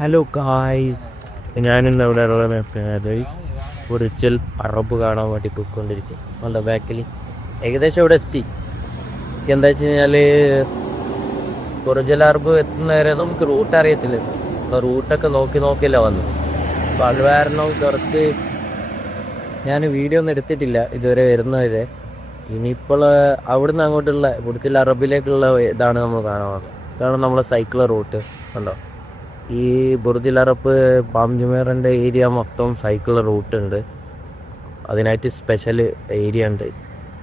Hello കായ്സ് ഞാനിന്ന് ഇവിടെ ഉള്ളത് കുറിച്ചൽ പറമ്പ് കാണാൻ വേണ്ടി പോയിക്കൊണ്ടിരിക്കും നല്ല ബാക്കിൽ ഏകദേശം ഇവിടെ എത്തി. എന്താ വെച്ച് കഴിഞ്ഞാൽ കുറിച്ചൽ അറബ് എത്തുന്നവരെ നമുക്ക് റൂട്ട് അറിയത്തില്ല. അപ്പോൾ റൂട്ടൊക്കെ നോക്കി നോക്കിയല്ല വന്നത്. അപ്പോൾ അത് കാരണം കുറച്ച് ഞാൻ വീഡിയോ ഒന്നും എടുത്തിട്ടില്ല ഇതുവരെ വരുന്നവരെ. ഇനിയിപ്പോൾ അവിടുന്ന് അങ്ങോട്ടുള്ള കുറിച്ചൽ അറബിലേക്കുള്ള ഇതാണ് നമ്മൾ കാണാൻ ഇതാണ് നമ്മളെ സൈക്കിൾ റൂട്ട് കണ്ടോ? ഈ ബുറുദിലറപ്പ് പാംജുമേറിന്റെ ഏരിയ മൊത്തം സൈക്കിൾ റൂട്ട് ഉണ്ട്. അതിനായിട്ട് സ്പെഷ്യൽ ഏരിയ ഉണ്ട്.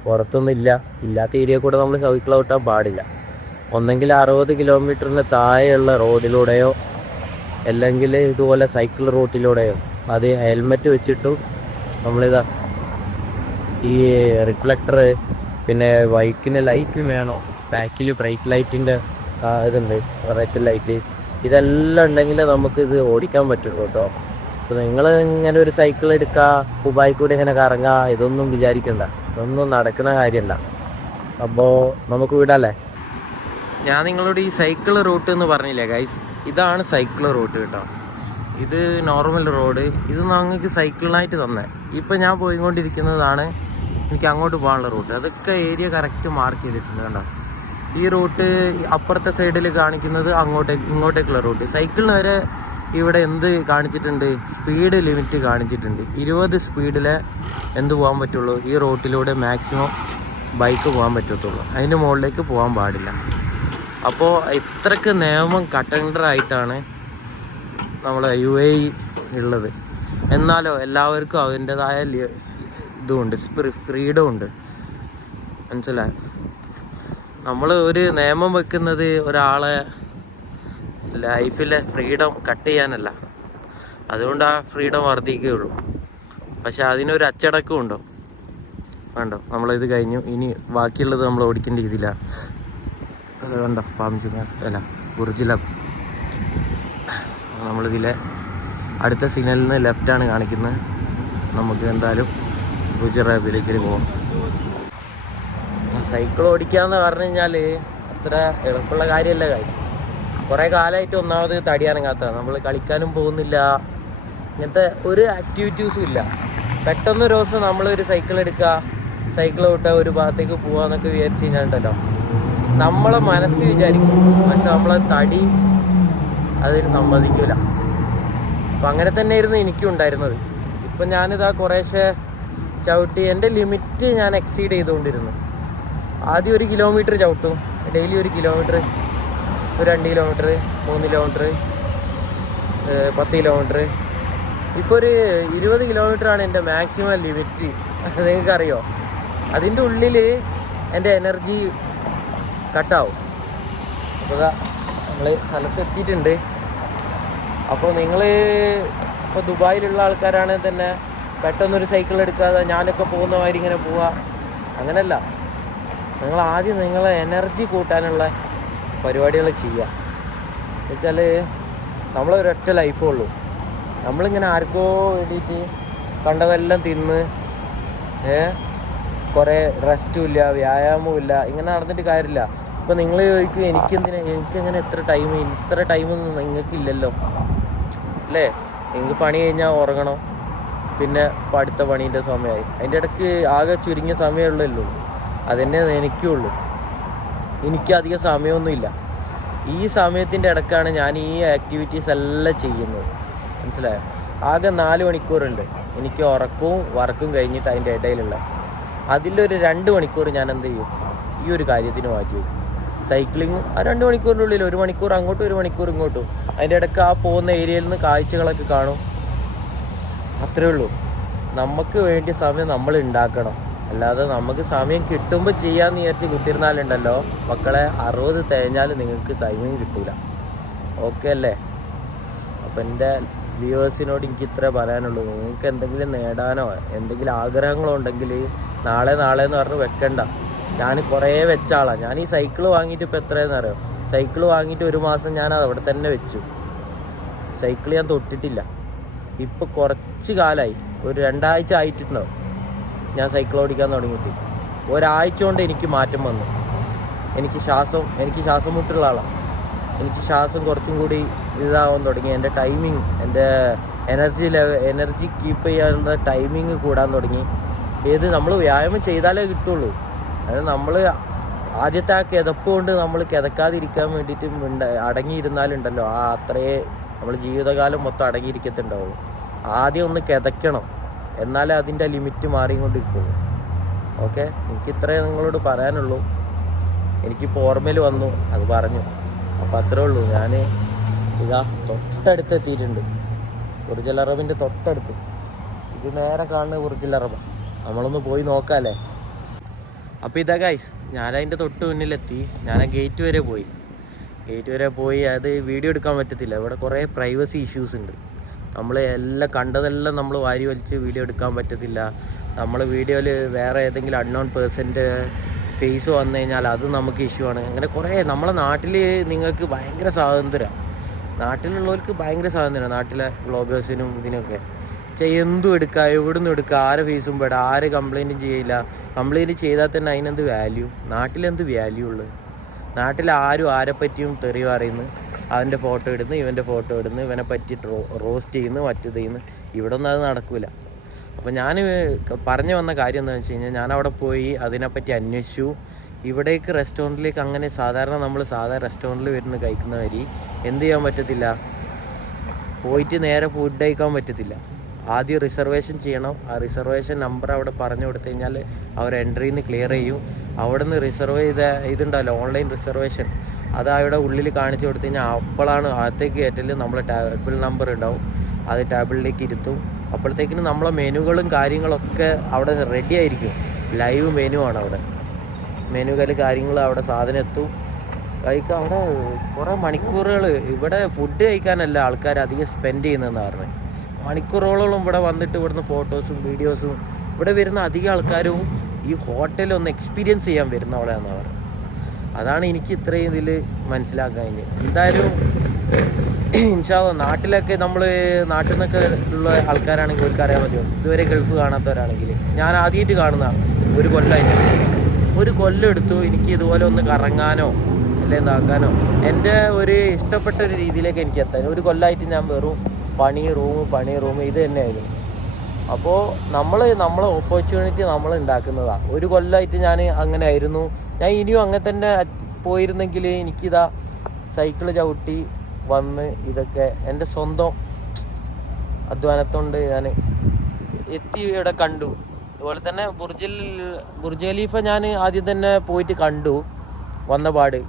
പുറത്തൊന്നും ഇല്ല. ഇല്ലാത്ത ഏരിയ കൂടെ നമ്മൾ സൈക്കിൾ ഓട്ടാൻ പാടില്ല. ഒന്നെങ്കിൽ അറുപത് കിലോമീറ്ററിന് താഴെയുള്ള റോഡിലൂടെയോ അല്ലെങ്കിൽ ഇതുപോലെ സൈക്കിൾ റൂട്ടിലൂടെയോ അത് ഹെൽമെറ്റ് വെച്ചിട്ടും നമ്മളിതാ ഈ റിഫ്ലക്ടർ പിന്നെ ബൈക്കിന് ലൈറ്റ് വേണോ. ബാക്കിൽ ബ്രേക്ക് ലൈറ്റിന്റെ ഇതുണ്ട്. റെഡ് ലൈറ്റ് ഇതെല്ലാം ഉണ്ടെങ്കിൽ നമുക്ക് ഇത് ഓടിക്കാൻ പറ്റുള്ളൂ കേട്ടോ. അപ്പോൾ നിങ്ങൾ ഇങ്ങനെ ഒരു സൈക്കിൾ എടുക്കുക ദുബായി കൂടി ഇങ്ങനെ കറങ്ങുക ഇതൊന്നും വിചാരിക്കണ്ട. ഇതൊന്നും നടക്കുന്ന കാര്യമല്ല അപ്പോ നമുക്ക് വിടാല്ലേ? ഞാൻ നിങ്ങളോട് ഈ സൈക്കിൾ റൂട്ട് എന്ന് പറഞ്ഞില്ലേ ഗൈസ് ഇതാണ് സൈക്കിൾ റൂട്ട് കേട്ടോ. ഇത് നോർമൽ റോഡ് ഇത് ഞങ്ങൾക്ക് സൈക്കിളിനായിട്ട് തന്നെ. ഇപ്പം ഞാൻ പോയിക്കൊണ്ടിരിക്കുന്നതാണ് എനിക്ക് അങ്ങോട്ട് പോകാനുള്ള റൂട്ട് അതൊക്കെ ഏരിയ കറക്റ്റ് മാർക്ക് ചെയ്തിട്ടുണ്ട് കണ്ടോ. ഈ റൂട്ട് അപ്പുറത്തെ സൈഡിൽ കാണിക്കുന്നത് അങ്ങോട്ടേക്ക് ഇങ്ങോട്ടേക്കുള്ള റൂട്ട്. സൈക്കിളിന് വരെ ഇവിടെ എന്ത് കാണിച്ചിട്ടുണ്ട്? സ്പീഡ് ലിമിറ്റ് കാണിച്ചിട്ടുണ്ട്. ഇരുപത് സ്പീഡിലെ എന്ത് പോകാൻ പറ്റുള്ളൂ? ഈ റൂട്ടിലൂടെ മാക്സിമം ബൈക്ക് പോകാൻ പറ്റത്തുള്ളൂ. അതിന് മുകളിലേക്ക് പോകാൻ പാടില്ല. അപ്പോൾ ഇത്രക്ക് നിയമം കട്ടണ്ടറായിട്ടാണ് നമ്മളെ യു എ ഉള്ളത്. എന്നാലോ എല്ലാവർക്കും അതിന്റെതായ ഇതുമുണ്ട് ഫ്രീഡം ഉണ്ട്. മനസ്സിലായോ? നമ്മൾ ഒരു നിയമം വെക്കുന്നത് ഒരാളെ ലൈഫിലെ ഫ്രീഡം കട്ട് ചെയ്യാനല്ല. അതുകൊണ്ട് ആ ഫ്രീഡം വർദ്ധിക്കുകയുള്ളൂ. പക്ഷെ അതിനൊരു അച്ചടക്കം ഉണ്ടോ? വേണ്ടോ നമ്മളിത് കഴിഞ്ഞു. ഇനി ബാക്കിയുള്ളത് നമ്മൾ ഓടിക്കേണ്ട രീതിയിലാണ്. അത് കണ്ടോ? പാംജുമാർ അല്ല ഗുർജില. നമ്മളിതിലെ അടുത്ത സിഗ്നലിൽ നിന്ന് ലെഫ്റ്റാണ് കാണിക്കുന്നത്. നമുക്ക് എന്തായാലും ഗുജറാത്തിലേക്ക് പോകാം സൈക്കിൾ ഓടിക്കാന്ന് പറഞ്ഞു കഴിഞ്ഞാൽ അത്ര എളുപ്പമുള്ള കാര്യമല്ല കാശ് കുറേ കാലമായിട്ട് ഒന്നാമത് തടിയാനങ്ങാത്തതാണ് നമ്മൾ കളിക്കാനും പോകുന്നില്ല. ഇങ്ങനത്തെ ഒരു ആക്ടിവിറ്റീസും ഇല്ല. പെട്ടെന്ന് ഒരു ദിവസം നമ്മൾ ഒരു സൈക്കിൾ എടുക്കുക സൈക്കിൾ വിട്ട ഒരു ഭാഗത്തേക്ക് പോവാന്നൊക്കെ വിചാരിച്ചു കഴിഞ്ഞാലുണ്ടല്ലോ. നമ്മളെ മനസ്സ് വിചാരിക്കും. പക്ഷെ നമ്മളെ തടി അതിന് സമ്മതിക്കില്ല അപ്പം അങ്ങനെ തന്നെയായിരുന്നു എനിക്കും ഉണ്ടായിരുന്നത്. ഇപ്പം ഞാനിതാ കുറേശ്ശെ ചവിട്ടി എന്റെ ലിമിറ്റ് ഞാൻ എക്സീഡ് ചെയ്തുകൊണ്ടിരുന്നു. ആദ്യം ഒരു കിലോമീറ്റർ ചവിട്ടും. ഡെയിലി ഒരു കിലോമീറ്റർ ഒരു രണ്ട് കിലോമീറ്റർ മൂന്ന് കിലോമീറ്റർ പത്ത് കിലോമീറ്റർ ഇപ്പോൾ ഒരു ഇരുപത് കിലോമീറ്ററാണ് എന്റെ മാക്സിമം ലിമിറ്റ് നിങ്ങൾക്കറിയോ? അതിന്റെ ഉള്ളിൽ എന്റെ എനർജി കട്ടാവും അപ്പോൾ നമ്മൾ സ്ഥലത്ത് എത്തിയിട്ടുണ്ട് അപ്പോൾ നിങ്ങൾ ഇപ്പോൾ ദുബായിലുള്ള ആൾക്കാരാണെങ്കിൽ തന്നെ പെട്ടെന്നൊരു സൈക്കിൾ എടുക്കാതെ ഞാനൊക്കെ പോകുന്ന മാതിരി ഇങ്ങനെ പോവുക അങ്ങനല്ല. നിങ്ങൾ ആദ്യം നിങ്ങളെ എനർജി കൂട്ടാനുള്ള പരിപാടികൾ ചെയ്യുക. എന്നുവെച്ചാൽ നമ്മളൊരൊറ്റ ലൈഫേ ഉള്ളൂ. നമ്മളിങ്ങനെ ആർക്കോ വേണ്ടിയിട്ട് കണ്ടതെല്ലാം തിന്ന് ഏ കുറേ റെസ്റ്റും ഇല്ല വ്യായാമവും ഇല്ല ഇങ്ങനെ നടന്നിട്ട് കാര്യമില്ല. ഇപ്പം നിങ്ങൾ ചോദിക്കും എനിക്കെന്തിനാ എനിക്കങ്ങനെ എത്ര ടൈം ഇത്ര ടൈമൊന്നും നിങ്ങൾക്കില്ലല്ലോ? അല്ലേ? നിങ്ങൾക്ക് പണി കഴിഞ്ഞാൽ ഉറങ്ങണം. പിന്നെ പഠിത്ത പണീന്റെ സമയമായി അതിന്റെ ഇടയ്ക്ക് ആകെ ചുരുങ്ങിയ സമയമുള്ളല്ലോ അതന്നെ എനിക്കുള്ളൂ. എനിക്ക് അധികം സമയമൊന്നുമില്ല. ഈ സമയത്തിന്റെ ഇടക്കാണ് ഞാൻ ഈ ആക്ടിവിറ്റീസ് എല്ലാം ചെയ്യുന്നത്. മനസ്സിലായോ? ആകെ നാല് മണിക്കൂറുണ്ട്. എനിക്ക് ഉറക്കവും വർക്കും കഴിഞ്ഞിട്ട് അതിന്റെ ഇടയിലുള്ള. അതിലൊരു രണ്ട് മണിക്കൂർ ഞാൻ എന്ത് ചെയ്യും? ഈ ഒരു കാര്യത്തിന് മാറ്റി വയ്ക്കും. സൈക്ലിങ്ങും ആ രണ്ട് മണിക്കൂറിന്റെ ഉള്ളിൽ ഒരു മണിക്കൂർ അങ്ങോട്ടും ഒരു മണിക്കൂർ ഇങ്ങോട്ടും. അതിന്റെ ഇടയ്ക്ക് ആ പോകുന്ന ഏരിയയിൽ നിന്ന് കാഴ്ചകളൊക്കെ കാണും. അത്രേ ഉള്ളൂ. നമുക്ക് വേണ്ടിയ സമയം നമ്മൾ ഉണ്ടാക്കണം. അല്ലാതെ നമുക്ക് സമയം കിട്ടുമ്പോൾ ചെയ്യാമെന്ന് വിചാരിച്ച് കുത്തിരുന്നാലുണ്ടല്ലോ. മക്കളെ അറുപത് തേഞ്ഞാൽ നിങ്ങൾക്ക് സമയം കിട്ടൂല. ഓക്കെ അല്ലേ? അപ്പം എന്റെ വ്യൂവേഴ്സിനോട് എനിക്ക് ഇത്രേ പറയാനുള്ളൂ. നിങ്ങൾക്ക് എന്തെങ്കിലും നേടാനോ എന്തെങ്കിലും ആഗ്രഹങ്ങളോ ഉണ്ടെങ്കിൽ നാളെ നാളെ എന്ന് പറഞ്ഞ് വെക്കണ്ട. ഞാൻ കുറേ വെച്ച ഞാൻ ഈ സൈക്കിൾ വാങ്ങിയിട്ട് ഇപ്പോൾ എത്രയെന്ന് അറിയാം? സൈക്കിൾ വാങ്ങിയിട്ട് ഒരു മാസം ഞാൻ അത് അവിടെ തന്നെ വെച്ചു. സൈക്കിൾ ഞാൻ തൊട്ടിട്ടില്ല. ഇപ്പോൾ കുറച്ച് കാലമായി ഒരു രണ്ടാഴ്ച ആയിട്ടുണ്ടാവും. ഞാൻ സൈക്കിൾ ഓടിക്കാൻ തുടങ്ങിയിട്ട് ഒരാഴ്ച കൊണ്ട് എനിക്ക് മാറ്റം വന്നു. എനിക്ക് ശ്വാസം എനിക്ക് ശ്വാസം മുട്ടുള്ള ആളാണ് എനിക്ക് ശ്വാസം കുറച്ചും കൂടി ഇതാവാൻ തുടങ്ങി. എന്റെ ടൈമിങ് എന്റെ എനർജി ലെവൽ എനർജി കീപ്പ് ചെയ്യാനുള്ള ടൈമിങ് കൂടാൻ തുടങ്ങി. ഏത് നമ്മൾ വ്യായാമം ചെയ്താലേ കിട്ടുള്ളൂ. അതായത് നമ്മൾ ആദ്യത്തെ ആ കിതപ്പ് കൊണ്ട് നമ്മൾ കിതക്കാതിരിക്കാൻ വേണ്ടിയിട്ട് അടങ്ങിയിരുന്നാലുണ്ടല്ലോ. ആ അത്രയേ നമ്മൾ ജീവിതകാലം മൊത്തം അടങ്ങിയിരിക്കത്തുണ്ടാവുള്ളൂ. ആദ്യം ഒന്ന് കിതയ്ക്കണം. എന്നാലേ അതിന്റെ ലിമിറ്റ് മാറിക്കൊണ്ടിരിക്കുള്ളൂ ഓക്കെ എനിക്ക് ഇത്രയേ നിങ്ങളോട് പറയാനുള്ളൂ. എനിക്കിപ്പോൾ ഓർമ്മയിൽ വന്നു അത് പറഞ്ഞു. അപ്പോൾ അത്രേ ഉള്ളൂ. ഞാൻ ഇതാ തൊട്ടടുത്ത് എത്തിയിട്ടുണ്ട് ബുർജൽ അറബിന്റെ തൊട്ടടുത്ത്. ഇത് നേരെ കാണുന്ന അറബ. നമ്മളൊന്ന് പോയി നോക്കാല്ലേ? അപ്പോൾ ഇതാ ഗൈസ് ഞാനതിന്റെ തൊട്ട് മുന്നിലെത്തി. ഞാൻ ആ ഗേറ്റ് വരെ പോയി. ഗേറ്റ് വരെ പോയി. അത് വീഡിയോ എടുക്കാൻ പറ്റത്തില്ല. ഇവിടെ കുറേ പ്രൈവസി ഇഷ്യൂസ് ഉണ്ട്. നമ്മൾ എല്ലാം കണ്ടതെല്ലാം നമ്മൾ വാരി വലിച്ച് വീഡിയോ എടുക്കാൻ പറ്റത്തില്ല. നമ്മൾ വീഡിയോയിൽ വേറെ ഏതെങ്കിലും അൺനോൺ പേഴ്സന്റെ ഫേസ് വന്നു കഴിഞ്ഞാൽ അത് നമുക്ക് ഇഷ്യൂ ആണ്. അങ്ങനെ കുറേ നമ്മളെ നാട്ടിൽ നിങ്ങൾക്ക് ഭയങ്കര സ്വാതന്ത്ര്യം. നാട്ടിലുള്ളവർക്ക് ഭയങ്കര സ്വാതന്ത്ര്യമാണ് നാട്ടിലെ വ്ളോഗേഴ്സിനും ഇതിനൊക്കെ. എന്തും എടുക്കുക എവിടുന്നും എടുക്കുക ആരെ ഫേസും പെടാം ആരെ കംപ്ലൈന്റും ചെയ്യില്ല. കംപ്ലൈന്റ് ചെയ്താൽ തന്നെ അതിനെന്ത് വാല്യൂ നാട്ടിലെന്ത് വാല്യൂ ഉള്ളത്? നാട്ടിൽ ആരും ആരെ പറ്റിയും തെറി പറയുന്നു. അവന്റെ ഫോട്ടോ ഇടുന്നു ഇവന്റെ ഫോട്ടോ ഇടുന്നു ഇവനെ പറ്റി റോസ്റ്റ് ചെയ്യുന്നു മറ്റു ചെയ്യുന്നു. ഇവിടെ ഒന്നും അത് നടക്കില്ല അപ്പോൾ ഞാൻ പറഞ്ഞു വന്ന കാര്യം എന്താണെന്ന് വെച്ച് കഴിഞ്ഞാൽ ഞാൻ അവിടെ പോയി അതിനെപ്പറ്റി അന്വേഷിച്ചു. ഇവിടേക്ക് റെസ്റ്റോറന്റിലേക്ക് അങ്ങനെ സാധാരണ നമ്മൾ സാധാരണ റെസ്റ്റോറന്റിൽ വരുന്ന കഴിക്കുന്ന വരി എന്ത് ചെയ്യാൻ പറ്റത്തില്ല? പോയിട്ട് നേരെ ഫുഡ് കഴിക്കാൻ പറ്റത്തില്ല. ആദ്യം റിസർവേഷൻ ചെയ്യണം. ആ റിസർവേഷൻ നമ്പർ അവിടെ പറഞ്ഞു കൊടുത്തു കഴിഞ്ഞാൽ അവർ എൻട്രിയിൽ ക്ലിയർ ചെയ്യും. അവിടെ നിന്ന് റിസർവ് ചെയ്ത ഇതുണ്ടല്ലോ ഓൺലൈൻ റിസർവേഷൻ അത് അവിടെ ഉള്ളിൽ കാണിച്ചു കൊടുത്തു കഴിഞ്ഞാൽ അപ്പോഴാണ് അകത്തേക്ക് കയറ്റൽ നമ്മൾ ടേബിൾ നമ്പർ ഉണ്ടാവും. അത് ടേബിളിലേക്ക് ഇരുത്തും. അപ്പോഴത്തേക്കിന് നമ്മളെ മെനുകളും കാര്യങ്ങളൊക്കെ അവിടെ റെഡി ആയിരിക്കും. ലൈവ് മെനു ആണ് അവിടെ. മെനുകൾ കാര്യങ്ങൾ അവിടെ സാധനം എത്തും. കഴിക്കാൻ അവിടെ കുറേ മണിക്കൂറുകൾ ഇവിടെ ഫുഡ് കഴിക്കാനല്ല ആൾക്കാർ അധികം സ്പെൻഡ് ചെയ്യുന്നതെന്ന് പറഞ്ഞത് മണിക്കൂറുകളോളം ഇവിടെ വന്നിട്ട് ഇവിടുന്ന് ഫോട്ടോസും വീഡിയോസും ഇവിടെ വരുന്ന അധികം ആൾക്കാരും ഈ ഹോട്ടലൊന്ന് എക്സ്പീരിയൻസ് ചെയ്യാൻ വരുന്നവളെന്നാണ് പറഞ്ഞത് അതാണ് എനിക്ക് ഇത്രയും ഇതിൽ മനസ്സിലാക്കാൻ എന്തായാലും ഇൻഷാവ നാട്ടിലൊക്കെ നമ്മൾ നാട്ടിൽ നിന്നൊക്കെ ഉള്ള ആൾക്കാരാണെങ്കിൽ അവർക്ക് അറിയാൻ പറ്റുമോ ഇതുവരെ ഗൾഫ് കാണാത്തവരാണെങ്കിൽ ഞാൻ ആദ്യമായിട്ട് കാണുന്ന ഒരു കൊല്ലമായിട്ട് ഒരു കൊല്ലം എടുത്തു എനിക്ക് ഇതുപോലെ ഒന്ന് കറങ്ങാനോ അല്ലെ എന്താക്കാനോ എന്റെ ഒരു ഇഷ്ടപ്പെട്ട ഒരു രീതിയിലേക്ക് എനിക്ക് എത്താൻ. ഒരു കൊല്ലമായിട്ട് ഞാൻ വെറും പണി റൂം പണി റൂം ഇത് തന്നെയായിരുന്നു. അപ്പോൾ നമ്മൾ നമ്മളെ ഓപ്പർച്യൂണിറ്റി നമ്മൾ ഉണ്ടാക്കുന്നതാണ് ഒരു കൊല്ലമായിട്ട് ഞാൻ അങ്ങനെ ആയിരുന്നു. ഞാൻ ഇനിയും അങ്ങനെ തന്നെ പോയിരുന്നെങ്കിൽ എനിക്കിതാ സൈക്കിൾ ചവിട്ടി വന്ന് ഇതൊക്കെ എന്റെ സ്വന്തം അധ്വാനത്തോണ്ട് ഞാൻ എത്തി ഇവിടെ കണ്ടു. അതുപോലെ തന്നെ ബുർജിൽ ബുർജ് ഖലീഫ ഞാൻ ആദ്യം തന്നെ പോയിട്ട് കണ്ടു വന്ന പാട്.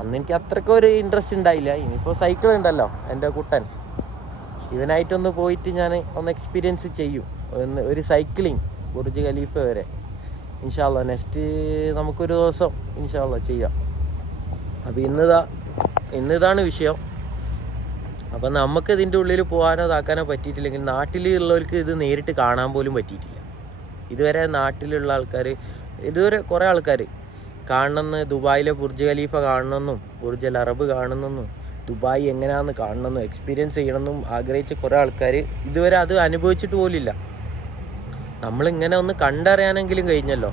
അന്ന് എനിക്ക് അത്രയ്ക്ക് ഒരു ഇൻട്രസ്റ്റ് ഉണ്ടായില്ല ഇനിയിപ്പോൾ സൈക്കിൾ ഉണ്ടല്ലോ എന്റെ കുട്ടൻ. ഇവനായിട്ടൊന്ന് പോയിട്ട് ഞാൻ ഒന്ന് എക്സ്പീരിയൻസ് ചെയ്യും. ഒന്ന് ഒരു സൈക്ലിംഗ് ബുർജ് ഖലീഫ വരെ. ഇൻഷാല്ല നെക്സ്റ്റ് നമുക്കൊരു ദിവസം ഇൻഷാല്ല ചെയ്യാം. അപ്പോൾ ഇന്നിതാ ഇന്നിതാണ് വിഷയം. അപ്പം നമുക്ക് ഇതിന്റെ ഉള്ളിൽ പോകാനോ ഇതാക്കാനോ പറ്റിയിട്ടില്ലെങ്കിൽ നാട്ടിലുള്ളവർക്ക് ഇത് നേരിട്ട് കാണാൻ പോലും പറ്റിയിട്ടില്ല. ഇതുവരെ നാട്ടിലുള്ള ആൾക്കാർ ഇതുവരെ കുറേ ആൾക്കാർ കാണണമെന്ന് ദുബായിലെ ബുർജ് ഖലീഫ കാണണമെന്നും ബുർജ് അൽ അറബ് കാണണമെന്നും ദുബായ് എങ്ങനെയാണെന്ന് കാണണമെന്നും എക്സ്പീരിയൻസ് ചെയ്യണമെന്നും ആഗ്രഹിച്ച കുറേ ആൾക്കാർ ഇതുവരെ അത് അനുഭവിച്ചിട്ട് പോലില്ല നമ്മളിങ്ങനെ ഒന്ന് കണ്ടറിയാനെങ്കിലും കഴിഞ്ഞല്ലോ.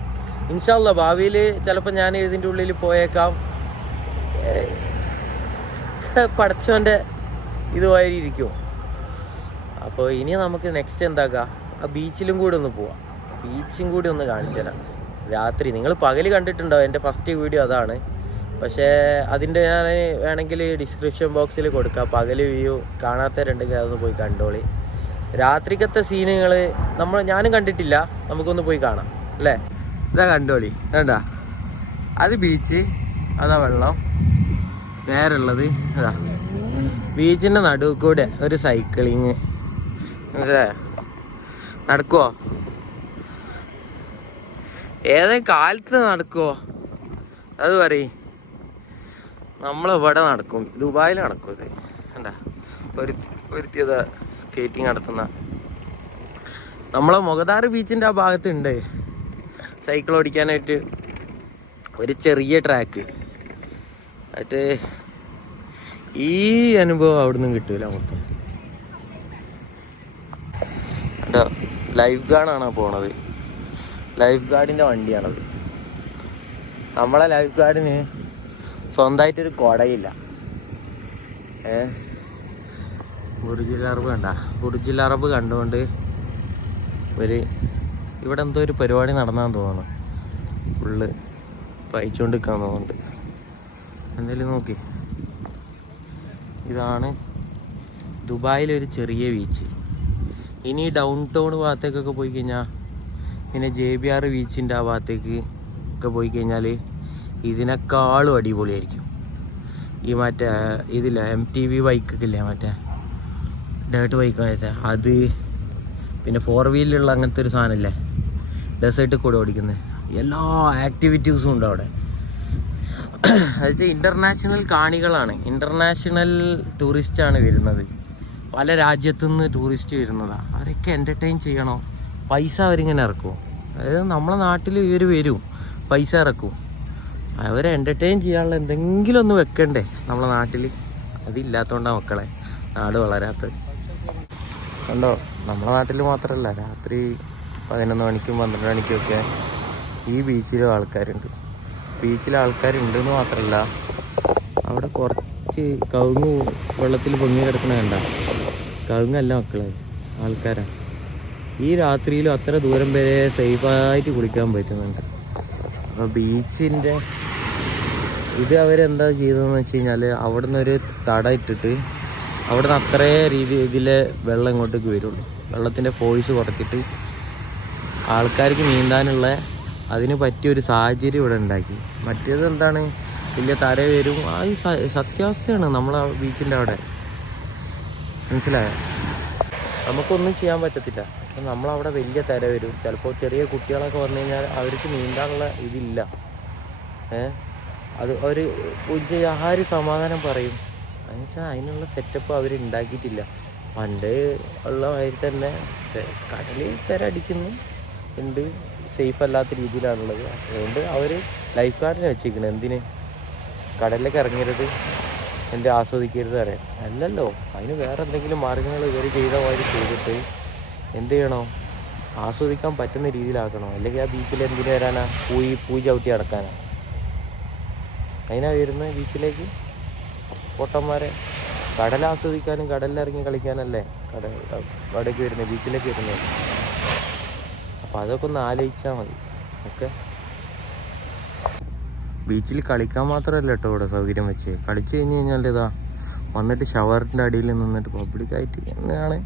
ഇൻഷാല്ല ഭാവിയിൽ ചിലപ്പോൾ ഞാൻ ഇതിന്റെ ഉള്ളിൽ പോയേക്കാം. പഠിച്ചവന്റെ ഇതുമായിരിക്കും അപ്പോൾ ഇനി നമുക്ക് നെക്സ്റ്റ് എന്താക്കാം? ആ ബീച്ചിലും കൂടി ഒന്ന് പോവാം. ബീച്ചും കൂടി ഒന്ന് കാണിച്ചു തരാം. രാത്രി നിങ്ങൾ പകൽ കണ്ടിട്ടുണ്ടോ? എന്റെ ഫസ്റ്റ് വീഡിയോ അതാണ്. പക്ഷേ അതിന്റെ ഞാൻ വേണമെങ്കിൽ ഡിസ്ക്രിപ്ഷൻ ബോക്സിൽ കൊടുക്കാം. പകൽ വ്യൂ കാണാത്തവരുണ്ടെങ്കിൽ അതൊന്ന് പോയി കണ്ടോളി. രാത്രിക്കത്തെ സീനുകൾ നമ്മൾ ഞാനും കണ്ടിട്ടില്ല. നമുക്കൊന്ന് പോയി കാണാം. അല്ലേ? ഇതാ കണ്ടോളി. വേണ്ട അത് ബീച്ച്. അതാ വെള്ളം. വേറെ ഉള്ളത് അതാ. ബീച്ചിന്റെ നടുവ് കൂടെ ഒരു സൈക്ലിങ് മനസ്സിലായോ? നടക്കുവോ? ഏതേ കാലത്ത് നടക്കുവോ? അത് പറയ്. നമ്മളിവിടെ നടക്കും? ദുബായിൽ നടക്കും ഇത്? വേണ്ട ഒരു ഒരുത്തിയത് സ്കേറ്റിംഗ് നടത്തുന്ന. നമ്മളെ മുഖതാറ് ബീച്ചിന്റെ ആ ഭാഗത്തുണ്ട്. സൈക്കിൾ ഓടിക്കാനായിട്ട് ഒരു ചെറിയ ട്രാക്ക് എന്നിട്ട് ഈ അനുഭവം അവിടുന്ന് കിട്ടൂല മൊത്തം. ലൈഫ് ഗാർഡാണ് പോണത്? ലൈഫ് ഗാർഡിന്റെ വണ്ടിയാണത്. നമ്മളെ ലൈഫ് ഗാർഡിന് സ്വന്തമായിട്ടൊരു കുടയില്ല. ഏ? ബുർജിൽ അറബ് കണ്ട. ബുർജിൽ അറബ് കണ്ടുകൊണ്ട് ഒരു ഇവിടെ എന്തോ ഒരു പരിപാടി നടന്നാന്ന് തോന്നുന്നു. ഫുള്ള് പയച്ചുകൊണ്ട് നിൽക്കാൻ തോന്നുന്നുണ്ട്. എന്തായാലും നോക്കി. ഇതാണ് ദുബായിലൊരു ചെറിയ ബീച്ച് ഇനി ഡൗൺ ടൗൺ ഭാഗത്തേക്കൊക്കെ പോയി കഴിഞ്ഞാൽ പിന്നെ ജെ ബി ആർ ബീച്ചിന്റെ ആ ഭാഗത്തേക്ക് ഒക്കെ പോയി കഴിഞ്ഞാൽ ഇതിനേക്കാളും അടിപൊളിയായിരിക്കും. ഈ മറ്റേ ഇതില്ല എം ടി വി ബൈക്കൊക്കെ ഇല്ലേ മറ്റേ? ഡേർട്ട് ബൈക്ക് വെച്ചാൽ അത് പിന്നെ ഫോർ വീലിലുള്ള അങ്ങനത്തെ ഒരു സാധനമില്ലേ ഡെസേർട്ടിൽ കൂടെ ഓടിക്കുന്നത് എല്ലാ ആക്ടിവിറ്റീസും ഉണ്ട് അവിടെ. അത് ഇന്റർനാഷണൽ കാണികളാണ്. ഇന്റർനാഷണൽ ടൂറിസ്റ്റാണ് വരുന്നത്. പല രാജ്യത്തു നിന്ന് ടൂറിസ്റ്റ് വരുന്നതാണ് അവരൊക്കെ എന്റർടൈൻ ചെയ്യണോ? പൈസ അവരിങ്ങനെ ഇറക്കും അതായത് നമ്മളെ നാട്ടിൽ ഇവർ വരും. പൈസ ഇറക്കും. അവരെ എന്റർടൈൻ ചെയ്യാനുള്ള എന്തെങ്കിലും ഒന്ന് വെക്കണ്ടേ നമ്മളെ നാട്ടിൽ അതില്ലാത്തതുകൊണ്ടാണ് മക്കളെ. നാട് വളരാത്തത്. കണ്ടോ നമ്മുടെ നാട്ടിൽ മാത്രമല്ല രാത്രി പതിനൊന്ന് മണിക്കും പന്ത്രണ്ട് മണിക്കും ഒക്കെ ഈ ബീച്ചിലും ആൾക്കാരുണ്ട്. ബീച്ചിൽ ആൾക്കാരുണ്ട് എന്ന് മാത്രമല്ല അവിടെ കുറച്ച് കവുങ്ങ് വെള്ളത്തിൽ പൊങ്ങി കിടക്കണ കണ്ട? കവുങ്ങല്ല മക്കളെ ആൾക്കാരാ. ഈ രാത്രിയിലും അത്ര ദൂരം വരെ സേഫായിട്ട് കുളിക്കാൻ പറ്റുന്നുണ്ട്. അപ്പോൾ ബീച്ചിന്റെ ഇത് അവരെന്താ ചെയ്തതെന്ന് വെച്ച് കഴിഞ്ഞാൽ അവിടെ നിന്നൊരു തട ഇട്ടിട്ട് അവിടെ നിന്ന് അത്രേ രീതി ഇതിലെ വെള്ളം ഇങ്ങോട്ടേക്ക് വരുള്ളൂ. വെള്ളത്തിന്റെ ഫോഴ്സ് കുറച്ചിട്ട് ആൾക്കാർക്ക് നീന്താനുള്ള അതിന് പറ്റിയ ഒരു സാഹചര്യം ഇവിടെ ഉണ്ടാക്കി. മറ്റേത് എന്താണ്? വലിയ തര വരും. ആ ഈ സത്യാവസ്ഥയാണ് നമ്മളെ ബീച്ചിന്റെ അവിടെ. മനസ്സിലായോ? നമുക്കൊന്നും ചെയ്യാൻ പറ്റത്തില്ല. പക്ഷെ നമ്മളവിടെ വലിയ തിര വരും. ചിലപ്പോൾ ചെറിയ കുട്ടികളൊക്കെ വന്നു കഴിഞ്ഞാൽ അവർക്ക് നീന്താനുള്ള ഇതില്ല. ഏ? അത് അവർ പൂജ ആര് സമാധാനം പറയും. എന്നുവെച്ചാൽ അതിനുള്ള സെറ്റപ്പ് അവർ ഉണ്ടാക്കിയിട്ടില്ല പണ്ട് ഉള്ള മാതിരി തന്നെ കടലിൽ തിര അടിക്കുന്നു. ഉണ്ട് സേഫ് അല്ലാത്ത രീതിയിലാണുള്ളത്. അതുകൊണ്ട് അവർ ലൈഫ് ഗാർഡിനെ വെച്ചിരിക്കണം എന്തിന്? കടലിലേക്ക് ഇറങ്ങരുത്. എന്ത് ആസ്വദിക്കരുത് അറിയാം അല്ലല്ലോ അതിന് വേറെ എന്തെങ്കിലും മാർഗങ്ങൾ ഇവർ ചെയ്ത മാതിരി ചെയ്തിട്ട് എന്ത് ചെയ്യണോ? ആസ്വദിക്കാൻ പറ്റുന്ന രീതിയിലാക്കണോ? അല്ലെങ്കിൽ ആ ബീച്ചിൽ എന്തിനു വരാനാ? പൂയി പൂ ചവിട്ടി നടക്കാനാ? അതിനാ വരുന്നത് ബീച്ചിലേക്ക് പൊട്ടന്മാരെ കടൽ ആസ്വദിക്കാനും കടലിലിറങ്ങി കളിക്കാനല്ലേ കടൽ അവിടേക്ക് വരുന്നത് ബീച്ചിലേക്ക് വരുന്നത് അപ്പം അതൊക്കെ ഒന്ന് ആലോചിച്ചാൽ മതി. ഓക്കെ? ബീച്ചിൽ കളിക്കാൻ മാത്രമല്ല കേട്ടോ ഇവിടെ സൗകര്യം വെച്ച്. കളിച്ചു കഴിഞ്ഞ് കഴിഞ്ഞാൽ ഇതാ വന്നിട്ട് ഷവറിന്റെ അടിയിൽ നിന്നിട്ട് പബ്ലിക്കായിട്ട് എന്നാണ്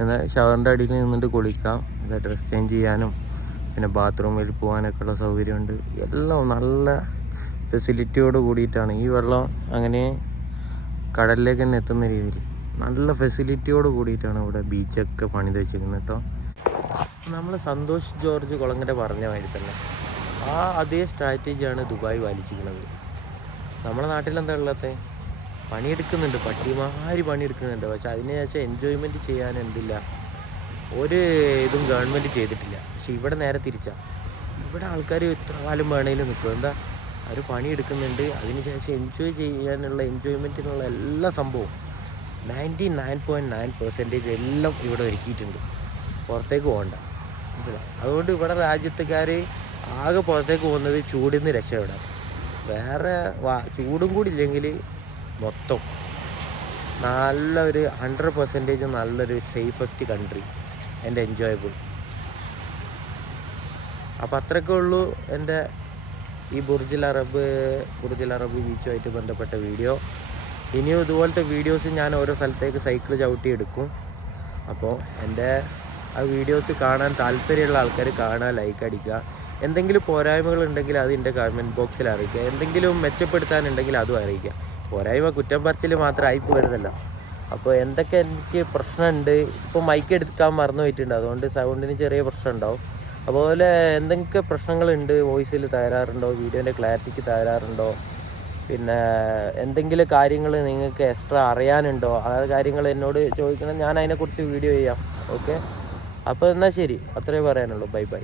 എന്നാൽ ഷവറിന്റെ അടിയിൽ നിന്നിട്ട് കുളിക്കാം ഡ്രസ് ചേഞ്ച് ചെയ്യാനും പിന്നെ ബാത്റൂമിൽ പോകാനൊക്കെ ഉള്ള സൗകര്യമുണ്ട്. എല്ലാം നല്ല ഫെസിലിറ്റിയോട് കൂടിയിട്ടാണ്. ഈ വെള്ളം അങ്ങനെ കടലിലേക്ക് തന്നെ എത്തുന്ന രീതിയിൽ നല്ല ഫെസിലിറ്റിയോട് കൂടിയിട്ടാണ് ഇവിടെ ബീച്ചൊക്കെ പണിത് വെച്ചിരിക്കുന്നത് കേട്ടോ നമ്മൾ സന്തോഷ് ജോർജ് കുളങ്ങര പറഞ്ഞ മാതിരി തന്നെ ആ അതേ സ്ട്രാറ്റജിയാണ് ദുബായ് പാലിച്ചിരിക്കുന്നത്. നമ്മളെ നാട്ടിലെന്താ ഉള്ളത് പണിയെടുക്കുന്നുണ്ട്. പട്ടിമാരി പണിയെടുക്കുന്നുണ്ട്. പക്ഷെ അതിനുശേഷം എൻജോയ്മെന്റ് ചെയ്യാൻ എന്തില്ല. ഒരു ഇതും ഗവൺമെന്റ് ചെയ്തിട്ടില്ല. പക്ഷെ ഇവിടെ നേരെ തിരിച്ചാണ് ഇവിടെ ആൾക്കാർ ഇത്ര കാലം വേണേലും നിൽക്കും എന്താ? അവർ പണിയെടുക്കുന്നുണ്ട്. അതിനുശേഷം എൻജോയ് ചെയ്യാനുള്ള എൻജോയ്മെന്റിനുള്ള എല്ലാ സംഭവവും ninety nine point nine percentage എല്ലാം ഇവിടെ ഒരുക്കിയിട്ടുണ്ട്. പുറത്തേക്ക് പോകണ്ട. അതുകൊണ്ട് ഇവിടെ രാജ്യത്തുകാർ ആകെ പുറത്തേക്ക് പോകുന്നത് ചൂടിൽ നിന്ന് രക്ഷപ്പെടാൻ. വേറെ ചൂടും കൂടി ഇല്ലെങ്കിൽ മൊത്തം നല്ലൊരു ഹൺഡ്രഡ് പെർസെന്റേജ് നല്ലൊരു സേഫസ്റ്റ് കൺട്രി ആൻഡ് എൻജോയബിൾ അപ്പോൾ അത്രയൊക്കെ ഉള്ളൂ എന്റെ ഈ ബുർജിൽ അറബ് ബുർജിൽ അറബ് ബീച്ചുമായിട്ട് ബന്ധപ്പെട്ട വീഡിയോ. ഇനിയും ഇതുപോലത്തെ വീഡിയോസ് ഞാൻ ഓരോ സ്ഥലത്തേക്ക് സൈക്കിൾ ചവിട്ടി എടുക്കും. അപ്പോൾ എന്റെ ആ വീഡിയോസ് കാണാൻ താല്പര്യമുള്ള ആൾക്കാർ കാണാൻ ലൈക്ക് അടിക്കുക. എന്തെങ്കിലും പോരായ്മകൾ ഉണ്ടെങ്കിൽ അത് എന്റെ കമന്റ് ബോക്സിൽ അറിയിക്കുക. എന്തെങ്കിലും മെച്ചപ്പെടുത്താനുണ്ടെങ്കിൽ അതും അറിയിക്കുക. പോരായ്മ കുറ്റം പറച്ചിൽ മാത്രം ആയി പോരുന്നല്ലോ അപ്പോൾ എന്തൊക്കെ എനിക്ക് പ്രശ്നമുണ്ട്? ഇപ്പോൾ മൈക്ക് എടുക്കാൻ മറന്നു പോയിട്ടുണ്ട്. അതുകൊണ്ട് സൗണ്ടിന് ചെറിയ പ്രശ്നം ഉണ്ടാവും. അതുപോലെ എന്തൊക്കെ പ്രശ്നങ്ങളുണ്ട് വോയിസിൽ തകരാറുണ്ടോ വീഡിയോന്റെ ക്ലാരിറ്റിക്ക് തകരാറുണ്ടോ? പിന്നെ എന്തെങ്കിലും കാര്യങ്ങൾ നിങ്ങൾക്ക് എക്സ്ട്രാ അറിയാനുണ്ടോ? ആ കാര്യങ്ങൾ എന്നോട് ചോദിക്കണം. ഞാൻ അതിനെക്കുറിച്ച് വീഡിയോ ചെയ്യാം. ഓക്കെ അപ്പോൾ എന്നാൽ ശരി. അത്രേ പറയാനുള്ളൂ. Bye bye